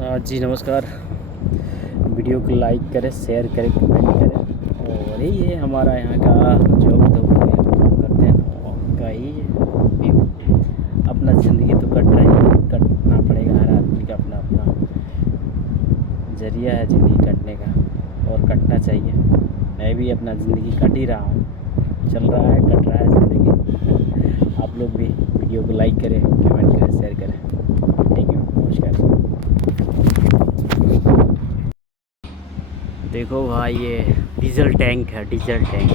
जी नमस्कार। वीडियो को लाइक करें, शेयर करें, कमेंट करें। और यही है हमारा यहाँ का जो उद्योग है, काम करते हैं का ही व्यू। अपना ज़िंदगी तो कटना पड़ेगा, हर आदमी का अपना अपना ज़रिया है ज़िंदगी कटने का, और कटना चाहिए। मैं भी अपना ज़िंदगी कट ही रहा हूँ, चल रहा है, कट रहा है ज़िंदगी। आप लोग भी वीडियो को लाइक करें, कमेंट करें, शेयर करें। थैंक यू, नमस्कार। देखो भाई, ये डीजल टैंक है, डीजल टैंक।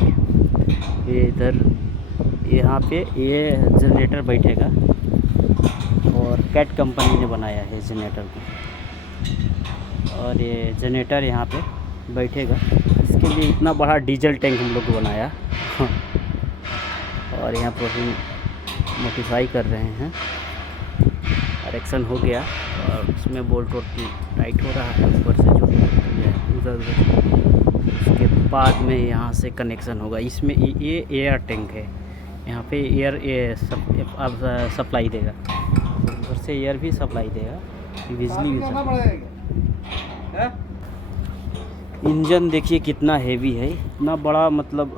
ये इधर यहाँ पे ये जनरेटर बैठेगा, और कैट कंपनी ने बनाया है जनरेटर को। और ये जनरेटर यहाँ पे बैठेगा, इसके लिए इतना बड़ा डीजल टैंक हम लोग को बनाया। और यहाँ पर हम मोडिफाई कर रहे हैं, करेक्शन हो गया और उसमें बोल्ट टाइट हो रहा है ऊपर से जो उधर। उसके बाद में यहाँ से कनेक्शन होगा। इसमें ये एयर टैंक है, यहाँ पे एयर अब सप्लाई देगा, ऊपर से एयर भी सप्लाई देगा, बिजली भी। इंजन देखिए कितना हेवी है, इतना बड़ा। मतलब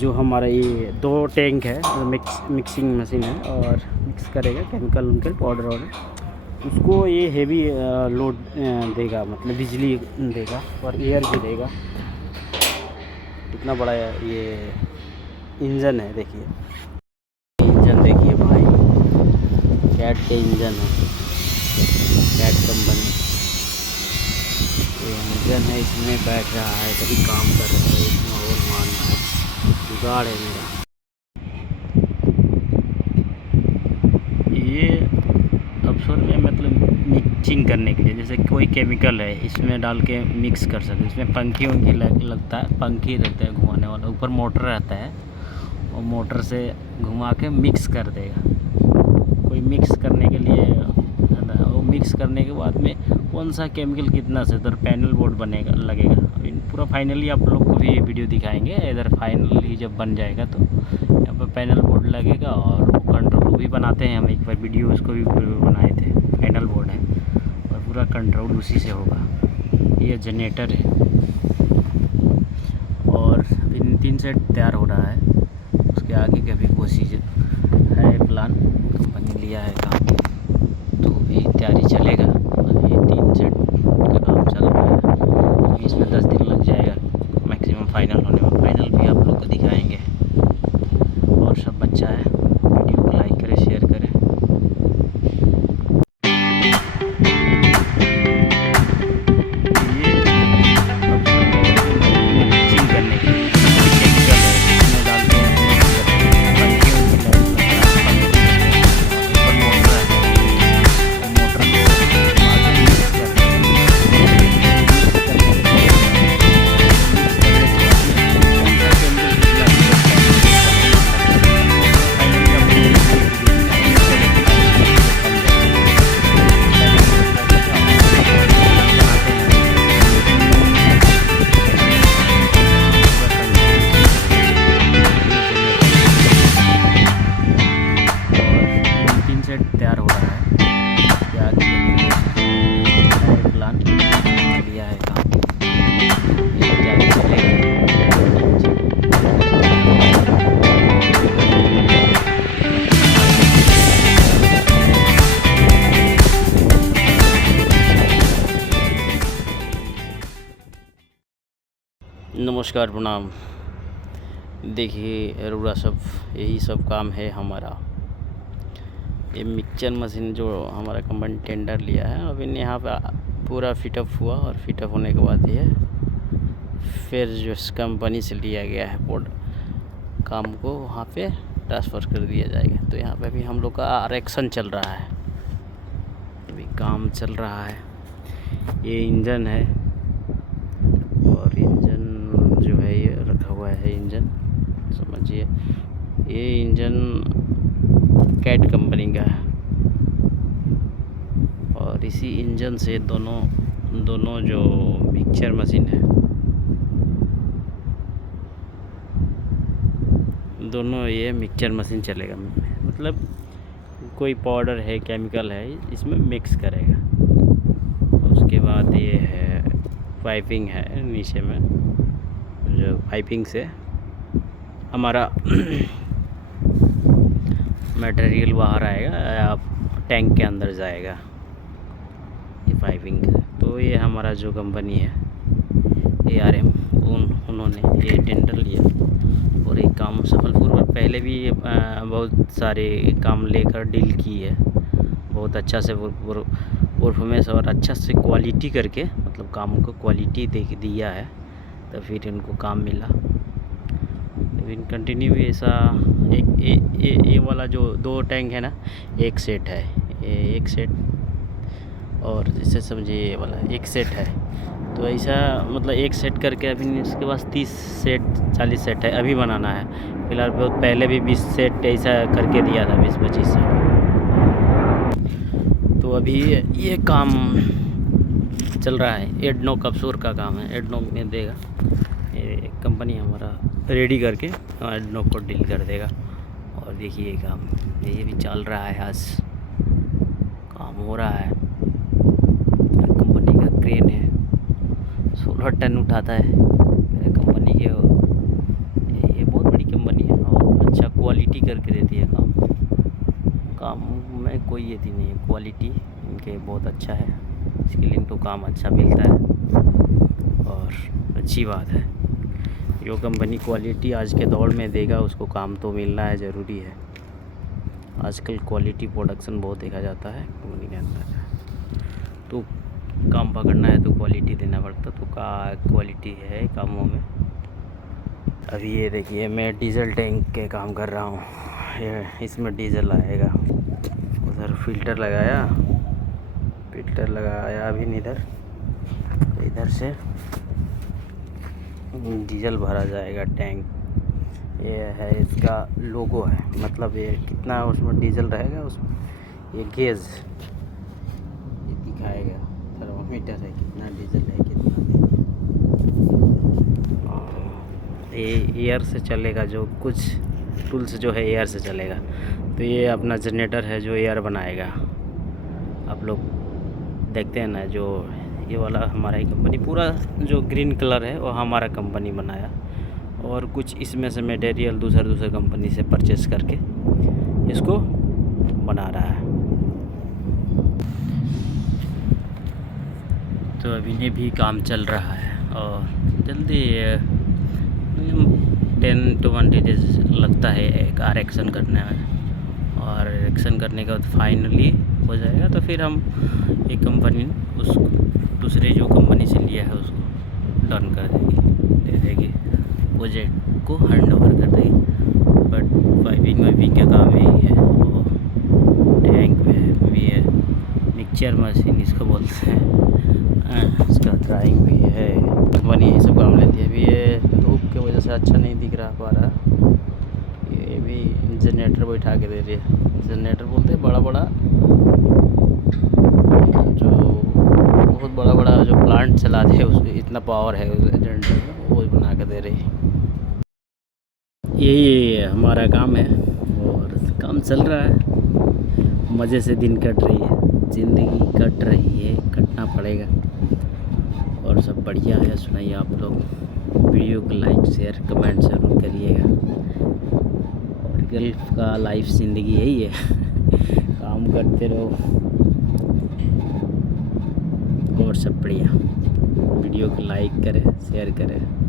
जो हमारा ये 2 टैंक है, मिक्सिंग मशीन है, और मिक्स करेगा केमिकल पाउडर वाउडर। उसको ये हेवी लोड देगा, मतलब बिजली देगा और एयर भी देगा। कितना बड़ा ये इंजन है, देखिए इंजन देखिए भाई, कैट के इंजन है, कैट कंपनी ये इंजन है। इसमें बैठ रहा है, कभी काम कर रहा है, इसमें और मारना है, जुगाड़ है मेरा। ये अवसर में मतलब मिक्सिंग करने के लिए, जैसे कोई केमिकल है इसमें डाल के मिक्स कर सकते हैं। इसमें पंखी लगता है, पंखी रहता है घुमाने वाला, ऊपर मोटर रहता है, और मोटर से घुमा के मिक्स कर देगा। कोई मिक्स करने के लिए, वो मिक्स करने के बाद में कौन सा केमिकल कितना से उधर पैनल बोर्ड बनेगा, लगेगा। अभी पूरा फाइनली आप लोग को भी ये वीडियो दिखाएंगे। इधर फाइनली जब बन जाएगा तो यहाँ पर पैनल बोर्ड लगेगा, और कंट्रोल भी बनाते हैं हम, एक बार वीडियो उसको भी बनाए थे। पैनल बोर्ड है और पूरा कंट्रोल उसी से होगा। ये जनरेटर है, और इन 3 सेट तैयार हो रहा है। उसके आगे का भी कोशिश है, प्लान कंपनी लिया है काम, तो भी तैयारी चलेगा। और ये 3 सेट का काम चल रहा है, इसमें 10 दिन लग जाएगा मैक्सिमम फाइनल होने में। फाइनल भी आप लोग को दिखाएंगे। और सब अच्छा है, वीडियो को लाइक करें, शेयर करें। तैयार हो रहा है, उसके आगे प्लान लिया है काम, ये तैयारी चलेगा। नमस्कार, प्रणाम। देखिए अरोड़ा सब, यही सब काम है हमारा। ये मिक्सचर मशीन जो हमारा कंपनी टेंडर लिया है, अभी यहाँ पे पूरा फिटअप हुआ, और फिटअप होने के बाद ये फिर जो कंपनी से लिया गया है बोर्ड, काम को वहाँ पे ट्रांसफ़र कर दिया जाएगा। तो यहाँ पे भी हम लोग का आरक्षण चल रहा है, अभी काम चल रहा है। ये इंजन है, और इंजन जो है ये रखा हुआ है, इंजन समझिए। ये इंजन कैट कंपनी का है, और इसी इंजन से दोनों जो मिक्सचर मशीन है, दोनों ये मिक्सचर मशीन चलेगा। मतलब कोई पाउडर है, केमिकल है, इसमें मिक्स करेगा। उसके पाइपिंग है नीचे में, जो पाइपिंग से हमारा मटेरियल बाहर आएगा या टैंक के अंदर जाएगा, ये पाइपिंग। तो ये हमारा जो कंपनी है ARM, उन्होंने ये टेंडर लिया और एक काम सफलपूर्वक, पहले भी बहुत सारे काम लेकर डील की है, बहुत अच्छा से परफॉर्मेंस और अच्छा से क्वालिटी करके, मतलब काम को क्वालिटी दिया है, तो फिर इनको काम मिला। तो इन कंटिन्यू ऐसा ये वाला जो 2 टैंक है ना, एक सेट है, एक सेट, और जैसे समझिए ये वाला एक सेट है। तो ऐसा मतलब एक सेट करके अभी इसके पास 30 सेट 40 सेट है, अभी बनाना है। फिलहाल बहुत पहले भी 20 सेट ऐसा करके दिया था, 20-25 सेट। तो अभी ये काम चल रहा है, एडनॉक अफसोर का काम है, एडनॉक में देगा, ये कंपनी हमारा रेडी करके एडनॉक को डील कर देगा। और देखिए ये काम ये भी चल रहा है, आज काम हो रहा है। कंपनी का क्रेन है, 16 टन उठाता है मेरे कंपनी के। ये बहुत बड़ी कंपनी है और अच्छा क्वालिटी करके देती है काम में कोई ये थी नहीं, क्वालिटी इनके बहुत अच्छा है, इसके लिए इनको काम अच्छा मिलता है और अच्छी बात है। जो कंपनी क्वालिटी आज के दौर में देगा उसको काम तो मिलना है, ज़रूरी है। आजकल क्वालिटी प्रोडक्शन बहुत देखा जाता है कंपनी के अंदर, तो काम पकड़ना है तो क्वालिटी देना पड़ता, तो क्वालिटी है कामों में। अभी ये देखिए मैं डीजल टैंक के काम कर रहा हूँ, ये इसमें डीजल आएगा, उधर फिल्टर लगाया अभी इधर, इधर से डीजल भरा जाएगा टैंक। ये है इसका लोगो है, मतलब ये कितना उसमें डीजल रहेगा, उसमें ये गेज ये दिखाएगा, थर्मोमीटर है, कितना डीजल है कितना नहीं। ये एयर से चलेगा, जो कुछ टूल्स जो है एयर से चलेगा। तो ये अपना जनरेटर है जो एयर बनाएगा। आप लोग देखते हैं ना, जो ये वाला हमारा ही कंपनी, पूरा जो ग्रीन कलर है वो हमारा कंपनी बनाया, और कुछ इसमें से मटेरियल दूसरे कंपनी से परचेस करके इसको बना रहा है। तो अभी ये भी काम चल रहा है और जल्दी 10 to 20 डेज लगता है एक आरएक्शन करने में, और आरएक्शन करने के बाद फाइनली हो जाएगा। तो फिर हम एक कंपनी उसको दूसरे जो कंपनी से लिया है उसको डन कर देगी, दे देगी, प्रोजेक्ट को हैंड ओवर कर देगी। बट पाइपिंग का काम यही है। वो टैंक में भी है, मिक्सचर मशीन इसको बोलते हैं, इसका ड्राइंग भी है, कंपनी ये सब काम लेती है। अभी ये धूप की वजह से अच्छा नहीं दिख रहा, ये भी जनरेटर बैठा के दे रही है। जनरेटर बोलते हैं बड़ा जो बहुत बड़ा जो प्लांट चलाते हैं, उसमें इतना पावर है जनरेटर में, वो बना के दे रही है। यही हमारा काम है और काम चल रहा है, मज़े से दिन कट रही है, ज़िंदगी कट रही है, कटना पड़ेगा। और सब बढ़िया है, सुनाइए आप लोग। वीडियो को लाइक शेयर कमेंट ज़रूर करिएगा। और गल्फ का लाइफ ज़िंदगी यही है, काम करते रहो और सब बढ़िया। वीडियो को लाइक करें शेयर करें।